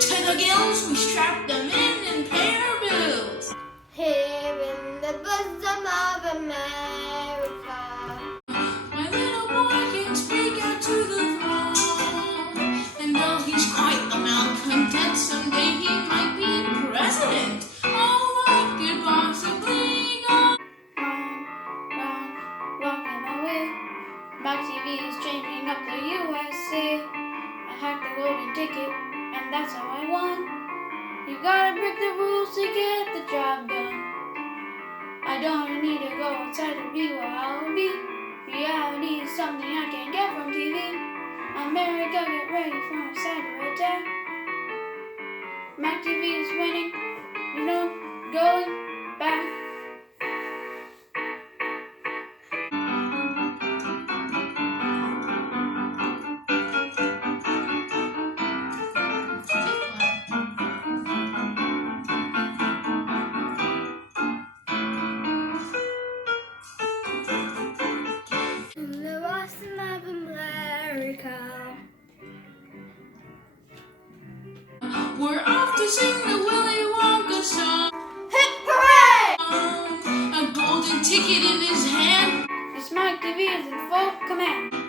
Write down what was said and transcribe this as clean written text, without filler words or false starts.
To the gills we strap them in and pay our bills. Here in the bosom of America, My little boy can speak out to the throne. And though he's quite a malcontent, someday he might be president. Oh, I could possibly go. Walking my way. My TV is changing up the USA. I hacked the golden ticket, and that's how I won. You gotta break the rules to get the job done. I don't need to go outside to be where I'll be. Reality is something I can't get from TV. America, get ready for a cyber attack. My TV is winning, you know, going back. in the bosom of America. We're off to sing the Willy Wonka song. Hip hooray! A golden ticket in his hand. This Mike TV is in full command.